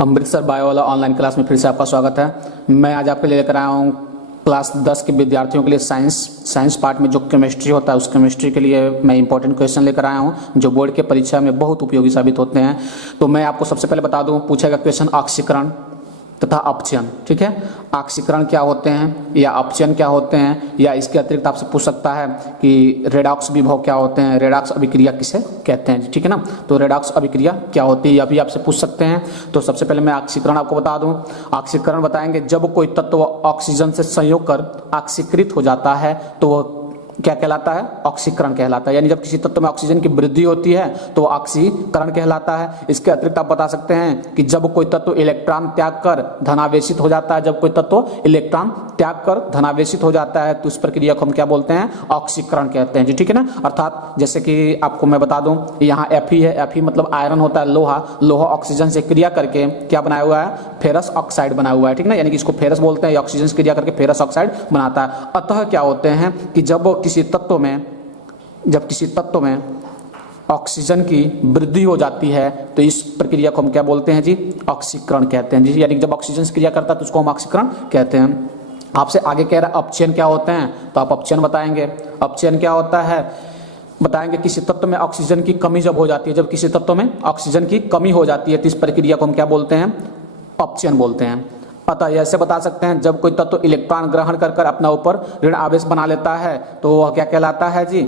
Amritsar bio वाला online class में फिर से आपका स्वागत है। मैं आज आपके लिए लेकर आया हूँ क्लास 10 के विद्यार्थियों के लिए साइंस पार्ट में जो केमिस्ट्री होता है उस केमिस्ट्री के लिए मैं इंपॉर्टेंट क्वेश्चन लेकर आया हूँ जो बोर्ड के परीक्षा में बहुत उपयोगी साबित होते हैं। तो मैं आपको सबसे पहले बता दूँ, पूछेगा क्वेश्चन ऑक्सीकरण तथा अपचयन। ठीक है, ऑक्सीकरण क्या होते हैं या अपचयन क्या होते हैं, या इसके अतिरिक्त आपसे पूछ सकता है कि रेडॉक्स विभव क्या होते हैं, रेडॉक्स अभिक्रिया किसे कहते हैं। ठीक है ना, तो रेडॉक्स अभिक्रिया क्या होती है यह भी आपसे पूछ सकते हैं। तो सबसे पहले मैं ऑक्सीकरण आपको बता दूं। ऑक्सीकरण बताएंगे जब कोई तत्व ऑक्सीजन से संयोग कर ऑक्सीकृत हो जाता है तो वह क्या कहलाता है, ऑक्सीकरण कहलाता है। यानी जब किसी तत्व में ऑक्सीजन की वृद्धि होती है तो ऑक्सीकरण कहलाता है। इसके अतिरिक्त आप बता सकते हैं कि जब कोई तत्व इलेक्ट्रॉन त्याग कर धनावेशित हो जाता है, जब कोई तत्व इलेक्ट्रॉन त्याग कर धनावेशित हो जाता है तो उस प्रक्रिया को हम क्या बोलते हैं, ऑक्सीकरण कहते हैं जी। ठीक है ना, अर्थात जैसे कि आपको मैं बता दूं यहाँ Fe है, Fe मतलब आयरन होता है, लोहा ऑक्सीजन से क्रिया करके क्या बनाया हुआ है, फेरस ऑक्साइड बना हुआ है। ठीक ना, यानी कि इसको फेरस बोलते हैं, ऑक्सीजन से क्रिया करके फेरस ऑक्साइड बनाता है। अतः क्या होते हैं कि जब किसी तत्व में ऑक्सीजन की वृद्धि हो जाती है तो इस प्रक्रिया को हम क्या बोलते हैं जी, ऑक्सीकरण कहते हैं जी। यानी जब ऑक्सीजन से क्रिया करता है तो उसको हम ऑक्सीकरण कहते हैं। आपसे आगे कह रहा है अपचयन क्या होते हैं, तो आप अपचयन बताएंगे। अपचयन क्या होता है बताएंगे, किसी तत्व में ऑक्सीजन की कमी जब हो जाती है, जब किसी तत्व में ऑक्सीजन की कमी हो जाती है तो इस प्रक्रिया को हम क्या बोलते हैं, अपचयन बोलते हैं। अतः ऐसे बता सकते हैं जब कोई तत्व इलेक्ट्रॉन ग्रहण कर अपना ऊपर ऋण आवेश बना लेता है तो वह क्या कहलाता है जी,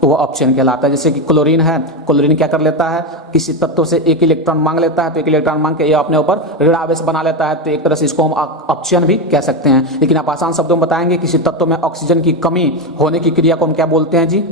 तो वह अपचयन कहलाता है। जैसे कि क्लोरीन है, क्लोरीन क्या कर लेता है, किसी तत्व से एक इलेक्ट्रॉन मांग लेता है तो एक इलेक्ट्रॉन मांग के ये अपने ऊपर ऋण आवेश बना लेता है, तो एक तरह से इसको हम अपचयन भी कह सकते हैं। लेकिन आप आसान शब्दों में बताएंगे किसी तत्व में ऑक्सीजन की कमी होने की क्रिया को हम क्या बोलते हैं जी,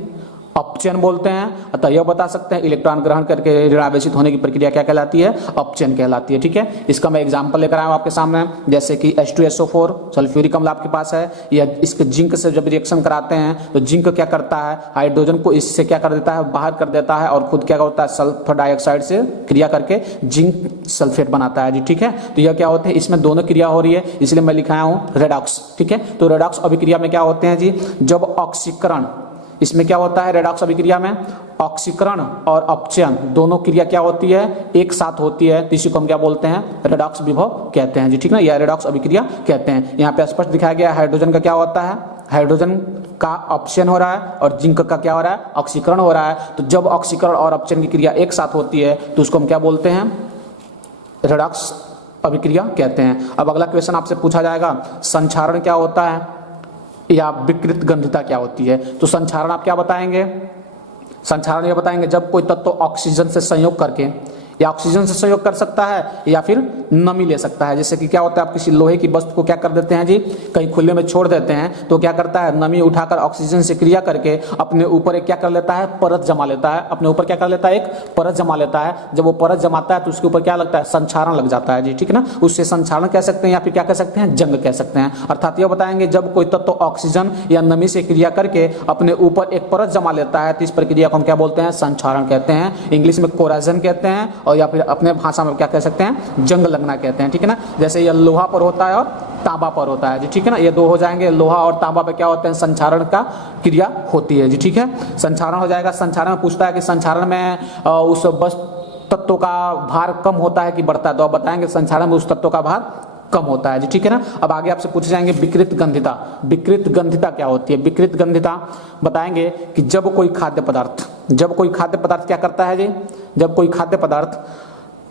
अपचयन बोलते हैं। अतः यह बता सकते हैं इलेक्ट्रॉन ग्रहण करके ऋणावेशित होने की प्रक्रिया क्या कहलाती है, अपचयन कहलाती है। ठीक है, इसका मैं एग्जांपल लेकर आया हूं आपके सामने, जैसे कि H2SO4 सल्फ्यूरिक अम्ल आपके पास है, या इसके जिंक से जब रिएक्शन कराते हैं तो जिंक क्या करता है, हाइड्रोजन को इससे क्या कर देता है, बाहर कर देता है और खुद क्या होता है, सल्फर डाइऑक्साइड से क्रिया करके जिंक सल्फेट बनाता है जी। ठीक है, तो यह क्या होते हैं, इसमें दोनों क्रिया हो रही है, इसलिए मैं लिखाया हूं रेडॉक्स। ठीक है, तो रेडॉक्स अभिक्रिया में क्या होते हैं जी, जब ऑक्सीकरण, इसमें क्या होता है रेडॉक्स अभिक्रिया में, ऑक्सीकरण और अपचयन दोनों क्रिया क्या होती है, एक साथ होती है, तो इसी को हम क्या बोलते हैं, रेडॉक्स विभव कहते हैं जी। ठीक ना, यह रेडॉक्स अभिक्रिया कहते हैं। यहाँ पे स्पष्ट दिखाया गया हाइड्रोजन का क्या होता है, हाइड्रोजन का अपचयन हो रहा है और जिंक का क्या हो रहा है, ऑक्सीकरण हो रहा है। तो जब ऑक्सीकरण और अपचयन की क्रिया एक साथ होती है तो उसको हम क्या बोलते हैं, रेडॉक्स अभिक्रिया कहते हैं। अब अगला क्वेश्चन आपसे पूछा जाएगा, संक्षारण क्या होता है या विकृत गंधिता क्या होती है। तो संक्षारण आप क्या बताएंगे, संक्षारण ये बताएंगे जब कोई तत्व ऑक्सीजन से संयोग करके, या ऑक्सीजन से संयोग कर सकता है या फिर नमी ले सकता है। जैसे कि क्या होता है, आप किसी लोहे की वस्तु को क्या कर देते हैं जी, कहीं खुले में छोड़ देते हैं तो क्या करता है, नमी उठाकर ऑक्सीजन से क्रिया करके अपने ऊपर एक क्या कर लेता है, परत जमा लेता है, अपने ऊपर क्या कर लेता है, एक परत जमा लेता है। जब वो परत जमाता है तो उसके ऊपर क्या लगता है, संक्षारण लग जाता है जी। ठीक है ना, उससे संक्षारण कह सकते हैं या फिर क्या कह सकते हैं, जंग कह सकते हैं। अर्थात यह बताएंगे जब कोई तत्व ऑक्सीजन या नमी से क्रिया करके अपने ऊपर एक परत जमा लेता है तो इस प्रक्रिया को हम क्या बोलते हैं, संक्षारण कहते हैं। इंग्लिश में कोराजन कहते हैं और या फिर अपने भाषा में क्या कह सकते हैं, जंग लगना कहते हैं। ठीक है ना, जैसे ये लोहा पर होता है और तांबा पर होता है जी। ठीक है ना, ये दो हो जाएंगे, लोहा और तांबा पे क्या होते हैं, संक्षारण का क्रिया होती है जी। ठीक है, संक्षारण हो जाएगा। संक्षारण में पूछता है कि संक्षारण में उस तत्व का भार कम होता है कि बढ़ता है, तो आप बताएंगे संक्षारण में उस तत्व का भार कम होता है जी। ठीक है ना, अब आगे आपसे पूछे जाएंगे विकृत गंधिता। विकृत गंधिता क्या होती है, विकृत गंधिता बताएंगे कि जब कोई खाद्य पदार्थ क्या करता है जी, जब कोई खाद्य पदार्थ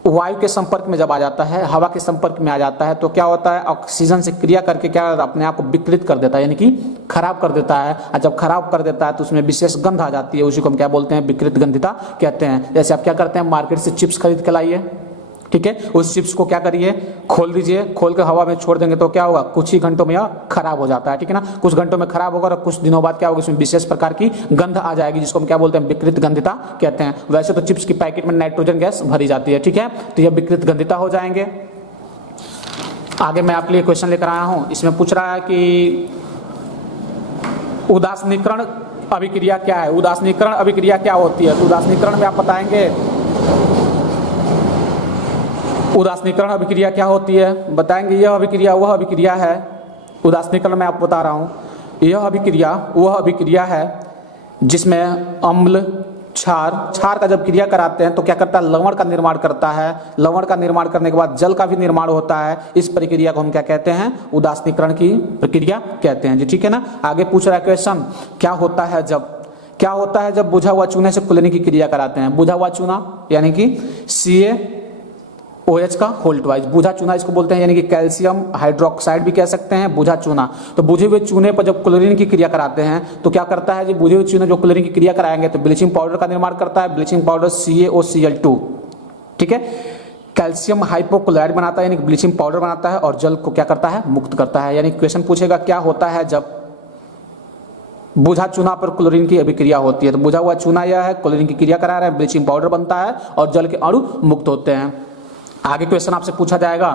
वायु के संपर्क में जब आ जाता है, हवा के संपर्क में आ जाता है तो क्या होता है, ऑक्सीजन से क्रिया करके क्या अपने आप को विकृत कर देता है, यानी कि खराब कर देता है। और जब खराब कर देता है तो उसमें विशेष गंध आ जाती है, उसी को हम क्या बोलते हैं, विकृत गंधिता कहते हैं। जैसे आप क्या करते हैं, मार्केट से चिप्स खरीद के लाइए, ठीक है, उस चिप्स को क्या करिए, खोल दीजिए, खोल के हवा में छोड़ देंगे तो क्या होगा, कुछ ही घंटों में यह खराब हो जाता है। ठीक है ना, कुछ घंटों में खराब होगा और कुछ दिनों बाद क्या होगा, इसमें विशेष प्रकार की गंध आ जाएगी जिसको हम क्या बोलते हैं, विकृत गंधिता कहते हैं। वैसे तो चिप्स की पैकेट में नाइट्रोजन गैस भरी जाती है। ठीक है, तो यह विकृत गंधिता हो जाएंगे। आगे मैं आपके लिए क्वेश्चन लेकर आया हूं, इसमें पूछ रहा है कि उदासीनीकरण अभिक्रिया क्या है, उदासीनीकरण अभिक्रिया क्या होती है। तो उदासीनीकरण में आप बताएंगे उदासीनीकरण अभिक्रिया क्या होती है, बताएंगे यह अभिक्रिया वह अभिक्रिया है, उदासीनीकरण में आपको बता रहा हूं, यह अभिक्रिया वह अभिक्रिया है जिसमें अम्ल क्षार का जब क्रिया कराते हैं तो क्या करता है, लवण का निर्माण करता है। लवण का निर्माण करने के बाद जल का भी निर्माण होता है। इस प्रक्रिया को हम क्या कहते हैं, उदासीनीकरण की प्रक्रिया कहते हैं जी, ठीक है ना। आगे पूछ रहा है क्वेश्चन, क्या होता है जब बुझा हुआ चूने से क्लोरीन की क्रिया कराते हैं। बुझा हुआ चूना यानी कि CaOH का होल ट्वाइस, बुझा चूना इसको बोलते हैं, यानी कि कैल्शियम हाइड्रोक्साइड भी कह सकते हैं, बुझा चूना। तो बुझे हुए चूने पर जब क्लोरीन की क्रिया कराते हैं तो क्या करता है जी, बुझे हुए चूने जो क्लोरीन की क्रिया कराएंगे तो ब्लीचिंग पाउडर का निर्माण करता है। ब्लीचिंग पाउडर CaOCl2, ठीक है। कैल्शियम हाइपोक्लोराइड बनाता है यानी कि ब्लीचिंग पाउडर बनाता है, और जल को क्या करता है, मुक्त करता है। यानी क्वेश्चन पूछेगा क्या होता है जब बुझा चूना पर क्लोरीन की अभिक्रिया होती है। तो बुझा हुआ चूना यह है, क्लोरीन की क्रिया करा रहा है, ब्लीचिंग पाउडर बनता है और जल के अणु मुक्त होते हैं। आगे क्वेश्चन आपसे पूछा जाएगा,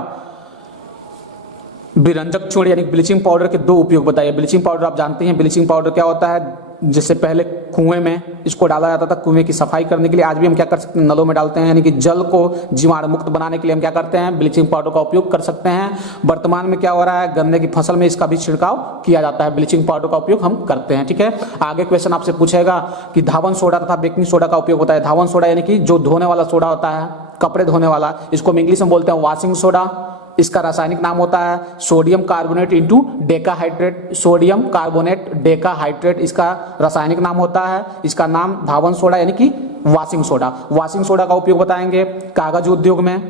विरंजक चूर्ण यानी ब्लीचिंग पाउडर के दो उपयोग बताइए। ब्लीचिंग पाउडर आप जानते हैं, ब्लीचिंग पाउडर क्या होता है, जिससे पहले कुएं में इसको डाला जाता था कुएं की सफाई करने के लिए। आज भी हम क्या कर सकते हैं, नलों में डालते हैं, यानी कि जल को जीवाणु मुक्त बनाने के लिए हम क्या करते हैं, ब्लीचिंग पाउडर का उपयोग कर सकते हैं। वर्तमान में क्या हो रहा है, गन्ने की फसल में इसका भी छिड़काव किया जाता है, ब्लीचिंग पाउडर का उपयोग हम करते हैं, ठीक है। आगे क्वेश्चन आपसे पूछेगा कि धावन सोडा तथा बेकिंग सोडा का उपयोग होता है। धावन सोडा यानी कि जो धोने वाला सोडा होता है, कपड़े धोने वाला, इसको हम इंग्लिश में बोलते हैं वॉशिंग सोडा। इसका रासायनिक नाम होता है sodium carbonate into decahydrate. Sodium carbonate decahydrate इसका रासायनिक नाम होता है। इसका नाम धावन सोडा यानी कि वॉशिंग सोडा। वॉशिंग सोडा का उपयोग बताएंगे कागज उद्योग में,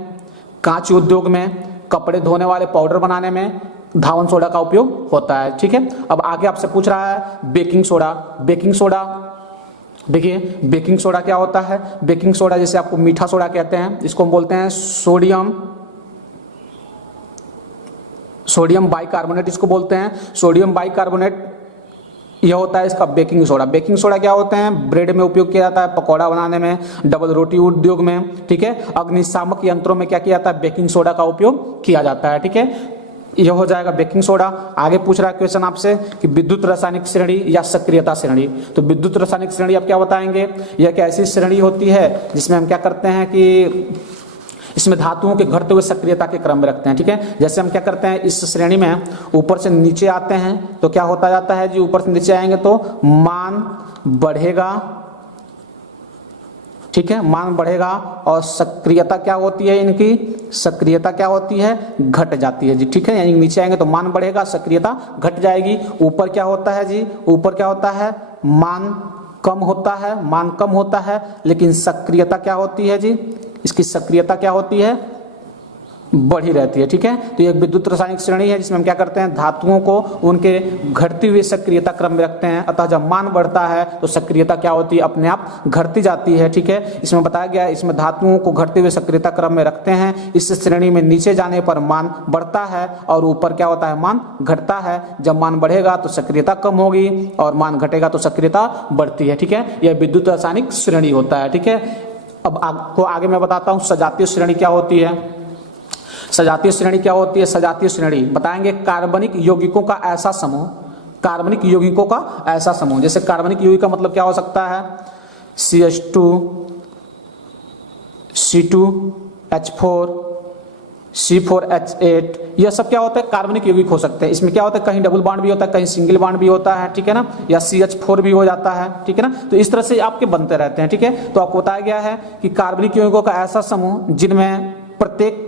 कांच उद्योग में, कपड़े धोने वाले पाउडर बनाने में धावन सोडा का उपयोग होता है, ठीक है। अब आगे आपसे पूछ रहा है बेकिंग सोडा। बेकिंग सोडा देखिए, बेकिंग सोडा क्या होता है, बेकिंग सोडा जैसे आपको मीठा सोडा कहते हैं, इसको हम बोलते हैं सोडियम बाइकार्बोनेट इसको बोलते हैं। सोडियम बाइकार्बोनेट यह होता है इसका बेकिंग सोडा। बेकिंग सोडा क्या होते हैं, ब्रेड में उपयोग किया जाता है, पकौड़ा बनाने में, डबल रोटी उद्योग में, ठीक है। अग्निशामक यंत्रों में क्या किया जाता है, बेकिंग सोडा का उपयोग किया जाता है, ठीक है। यह हो जाएगा बेकिंग सोडा। आगे पूछ रहा है क्वेश्चन आपसे कि विद्युत रासायनिक श्रेणी या सक्रियता श्रेणी। तो विद्युत रासायनिक श्रेणी आप क्या बताएंगे, यह एक ऐसी श्रेणी होती है जिसमें हम क्या करते हैं कि इसमें धातुओं के घटते हुए सक्रियता के क्रम में रखते हैं, ठीक है। जैसे हम क्या करते हैं, इस श्रेणी में ऊपर से नीचे आते हैं तो क्या होता जाता है जी, ऊपर से नीचे आएंगे तो मान बढ़ेगा, ठीक है, मान बढ़ेगा, और सक्रियता क्या होती है, इनकी सक्रियता क्या होती है, घट जाती है जी, ठीक है। यानी नीचे आएंगे तो मान बढ़ेगा, सक्रियता घट जाएगी। ऊपर क्या होता है जी, ऊपर क्या होता है, मान कम होता है, मान कम होता है, लेकिन सक्रियता क्या होती है जी, इसकी सक्रियता क्या होती है, बढ़ी रहती है, ठीक है। तो ये विद्युत रासायनिक श्रेणी है जिसमें हम क्या करते हैं, धातुओं को उनके घटती हुई सक्रियता क्रम में रखते हैं। अतः जब मान बढ़ता है तो सक्रियता क्या होती है, अपने आप घटती जाती है, ठीक है। इसमें बताया गया है, इसमें धातुओं को घटते हुए सक्रियता क्रम में रखते हैं। इस श्रेणी में नीचे जाने पर मान बढ़ता है और ऊपर क्या होता है, मान घटता है। जब मान बढ़ेगा तो सक्रियता कम होगी और मान घटेगा तो सक्रियता बढ़ती है, ठीक है। यह विद्युत रासायनिक श्रेणी होता है, ठीक है। अब आपको आगे मैं बताता हूं सजातीय श्रेणी क्या होती है। सजातीय श्रेणी क्या होती है, सजातीय श्रेणी बताएंगे कार्बनिक यौगिकों का ऐसा समूह, कार्बनिक यौगिकों का ऐसा समूह। जैसे कार्बनिक यौगिक का मतलब क्या हो सकता है, CH2 C2H4 C4H8, यह सब क्या होता है, कार्बनिक यौगिक हो सकते हैं। इसमें क्या होता है, कहीं डबल बॉन्ड भी होता है, कहीं सिंगल बॉन्ड भी होता है, ठीक है ना, या CH4 भी हो जाता है, ठीक है ना। तो इस तरह से आपके बनते रहते हैं, ठीक है। तो आपको बताया गया है कि कार्बनिक यौगिकों का ऐसा समूह जिनमें प्रत्येक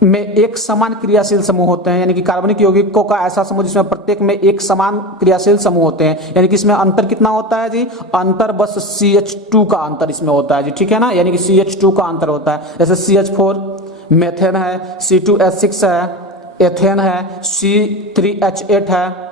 में एक समान क्रियाशील समूह होते हैं, यानी कि कार्बनिक यौगिकों का ऐसा समूह जिसमें प्रत्येक में एक समान क्रियाशील समूह होते हैं। यानी कि इसमें अंतर कितना होता है जी, अंतर बस CH2 का अंतर इसमें होता है जी, ठीक है ना। यानी कि CH2 का अंतर होता है। जैसे CH4 मेथेन है, C2H6 है, एथेन है, C3H8 है,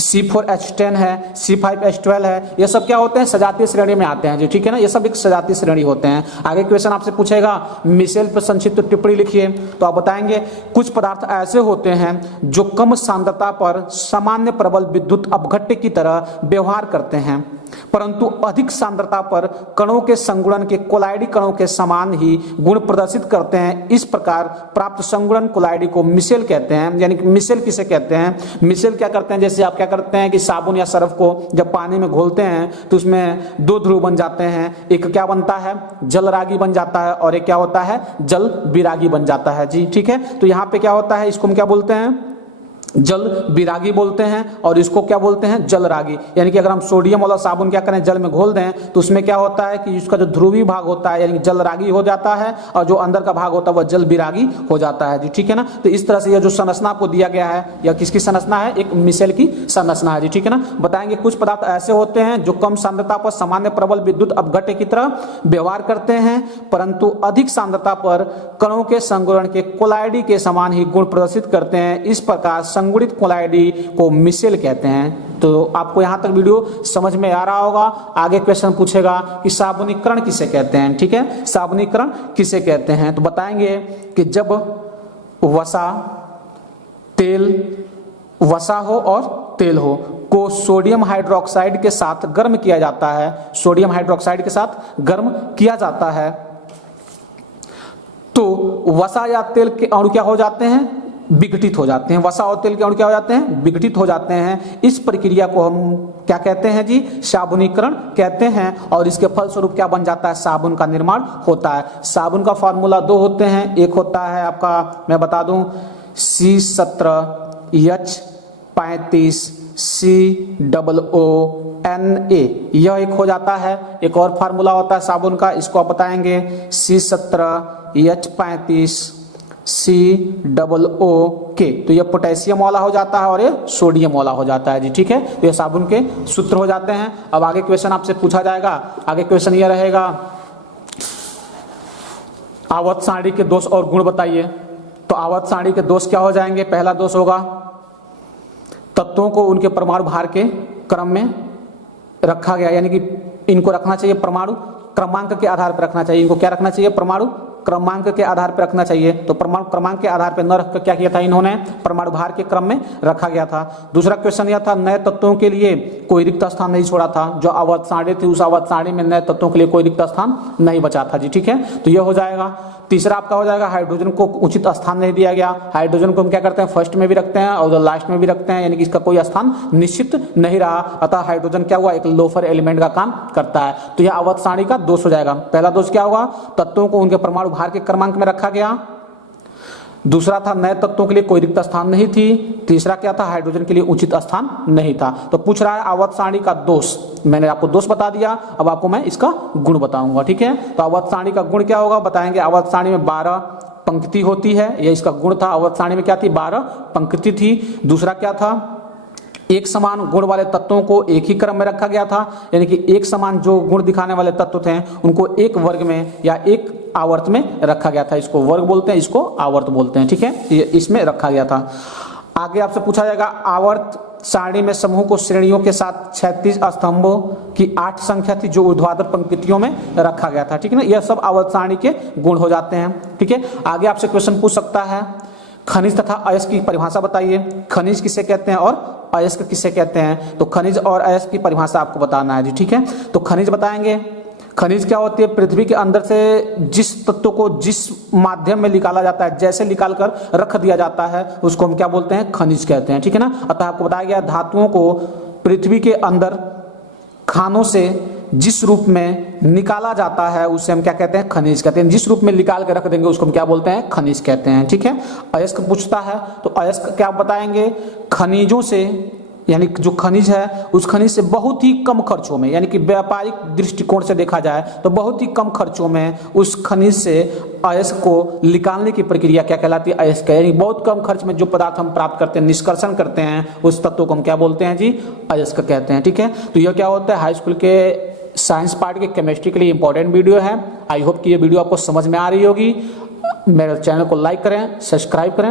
C4H10 है, C5H12 है। ये सब क्या होते हैं, सजातीय श्रेणी में आते हैं जी, ठीक है ना। ये सब एक सजातीय श्रेणी होते हैं। आगे क्वेश्चन आपसे पूछेगा मिशेल पर संक्षिप्त टिप्पणी लिखिए। तो आप बताएंगे कुछ पदार्थ ऐसे होते हैं जो कम सांद्रता पर सामान्य प्रबल विद्युत अपघट्य की तरह व्यवहार करते हैं, परंतु अधिक सांद्रता पर कणों के संगुणन के कोलाइडी कणों के समान ही गुण प्रदर्शित करते हैं। इस प्रकार प्राप्त संगुणन कोलाइडी को मिशेल कहते हैं। यानी कि मिशेल किसे कहते हैं, मिशेल क्या करते हैं, जैसे आप क्या करते हैं कि साबुन या सर्फ को जब पानी में घोलते हैं तो उसमें दो ध्रुव बन जाते हैं, एक क्या बनता है, जलरागी बन जाता है, और एक क्या होता है, जल विरागी बन जाता है जी, ठीक है। तो यहाँ पे क्या होता है, इसको हम क्या बोलते हैं, जल विरागी बोलते हैं, और इसको क्या बोलते हैं, जल रागी। यानी कि अगर हम सोडियम वाला साबुन क्या करें, जल में घोल दें तो उसमें क्या होता है कि उसका जो ध्रुवीय भाग होता है यानी कि जल रागी हो जाता है, और जो अंदर का भाग होता है वह जल विरागी हो जाता है जी, ठीक है ना। तो इस तरह से यह जो संरचना आपको दिया गया है, यह किसकी संरचना है, एक मिशेल की संरचना है जी, ठीक है ना। बताएंगे कुछ पदार्थ ऐसे होते हैं जो कम सांद्रता पर सामान्य प्रबल विद्युत अपघट्य की तरह व्यवहार करते हैं, परंतु अधिक सांद्रता पर कणों के संगुणन के कोलाइडी के समान ही गुण प्रदर्शित करते हैं। इस प्रकार संगुणित कोलाइडी को मिशेल कहते हैं। तो आपको यहां तक वीडियो समझ में आ रहा होगा। आगे क्वेश्चन पूछेगा कि साबुनीकरण किसे कहते हैं, ठीक है, साबुनीकरण किसे कहते हैं। तो बताएंगे कि जब वसा हो और तेल हो को सोडियम हाइड्रोक्साइड के साथ गर्म किया जाता है, सोडियम हाइड्रोक्साइड के साथ गर्म किया जाता है, तो वसा या तेल के अणु क्या हो जाते हैं, विघटित हो जाते हैं। वसा और तेल के अणु क्या हो जाते हैं, विघटित हो जाते हैं। इस प्रक्रिया को हम क्या कहते हैं जी, साबुनीकरण कहते हैं। और इसके फलस्वरूप क्या बन जाता है, साबुन का निर्माण होता है। साबुन का फॉर्मूला दो होते हैं, एक होता है आपका, मैं बता दूं, C17H35COONA, यह एक हो जाता है। एक और फार्मूला होता है साबुन का, इसको आप बताएंगे C17H35COOK, तो यह पोटेशियम वाला हो जाता है और ये सोडियम वाला हो जाता है जी, ठीक है। तो ये साबुन के सूत्र हो जाते हैं। अब आगे क्वेश्चन आपसे पूछा जाएगा। आगे क्वेश्चन यह रहेगा, आवर्त सारणी के दोष और गुण बताइए। तो आवर्त सारणी के दोष क्या हो जाएंगे, पहला दोष होगा तत्वों को उनके परमाणु भार के क्रम में रखा गया, यानी कि इनको रखना चाहिए परमाणु क्रमांक के आधार पर रखना चाहिए। इनको क्या रखना चाहिए, परमाणु क्रमांक के आधार पर रखना चाहिए। तो परमाणु क्रमांक के आधार पर न रखकर क्या किया था इन्होंने, परमाणु भार के क्रम में रखा गया था। दूसरा क्वेश्चन यह था, नए तत्वों के लिए कोई रिक्त स्थान नहीं छोड़ा था। जो आवर्त सारणी थी उस आवर्त सारणी में नए तत्वों के लिए कोई रिक्त स्थान नहीं बचा था जी, ठीक है। तो यह हो जाएगा। तीसरा आपका हो जाएगा, हाइड्रोजन को उचित स्थान नहीं दिया गया। हाइड्रोजन को हम क्या करते हैं, फर्स्ट में भी रखते हैं और लास्ट में भी रखते हैं, यानी कि इसका कोई स्थान निश्चित नहीं रहा। अतः हाइड्रोजन क्या हुआ, एक लोफर एलिमेंट का काम करता है। तो यह आवर्त सारणी का दोष हो जाएगा। पहला दोष क्या होगा, तत्वों को उनके परमाणु भार के क्रमांक में रखा गया। दूसरा था, नए तत्वों के लिए कोई रिक्त स्थान नहीं थी। तीसरा क्या था, हाइड्रोजन के लिए उचित स्थान नहीं था। तो पूछ रहा है आवर्त सारणी का दोष, मैंने आपको दोष बता दिया, अब आपको मैं इसका गुण बताऊंगा, ठीक है। तो आवर्त सारणी का गुण क्या होगा, बताएंगे। आवर्त सारणी में 12 पंक्ति होती है, यह इसका गुण था। आवर्त सारणी में क्या थी, 12 पंक्ति थी। दूसरा क्या था, एक समान गुण वाले तत्वों को एक ही क्रम में रखा गया था, यानी कि एक समान जो गुण दिखाने वाले तत्व थे उनको एक वर्ग में या एक आवर्त में रखा गया था। इसको वर्ग बोलते हैं, इसको आवर्त बोलते हैं, ठीक है। ये इसमें रखा गया था। आगे आपसे पूछा जाएगा, आवर्त सारणी में समूह को श्रेणियों के साथ 36 स्तंभों की 8 संख्या थी जो ऊर्ध्वाधर पंक्तियों में रखा गया था, ठीक है ना। यह सब आवर्त सारणी के गुण हो जाते हैं, ठीक है। आगे आपसे क्वेश्चन पूछ सकता है, खनिज तथा अयस्क की परिभाषा बताइए। खनिज किसे कहते हैं और अयस्क किसे कहते हैं। तो खनिज और अयस्क की परिभाषा आपको बताना है जी, ठीक है। तो खनिज बताएंगे, खनिज क्या होती है, पृथ्वी के अंदर से जिस तत्व को जिस माध्यम में निकाला जाता है, जैसे निकाल कर रख दिया जाता है उसको हम क्या बोलते हैं, खनिज कहते हैं, ठीक है ना। अतः आपको बताया गया, धातुओं को पृथ्वी के अंदर खानों से जिस रूप में निकाला जाता है उसे हम क्या कहते हैं, खनिज कहते हैं। जिस रूप में निकाल के रख देंगे उसको हम क्या बोलते हैं, खनिज कहते हैं, ठीक है। अयस्क पूछता है, तो अयस्क क्या बताएंगे, खनिजों से, यानी जो खनिज है उस खनिज से बहुत ही कम खर्चों में, यानी कि व्यापारिक दृष्टिकोण से देखा जाए तो बहुत ही कम खर्चों में उस खनिज से अयस्क को निकालने की प्रक्रिया क्या कहलाती है, अयस्क। यानी बहुत कम खर्च में जो पदार्थ हम प्राप्त करते हैं, निष्कर्षण करते हैं, उस तत्व को हम क्या बोलते हैं जी, अयस्क कहते हैं, ठीक है। तो यह क्या होता है, हाई स्कूल के साइंस पार्ट के केमिस्ट्री के लिए इंपॉर्टेंट वीडियो है। आई होप कि ये वीडियो आपको समझ में आ रही होगी। मेरे चैनल को लाइक करें, सब्सक्राइब करें।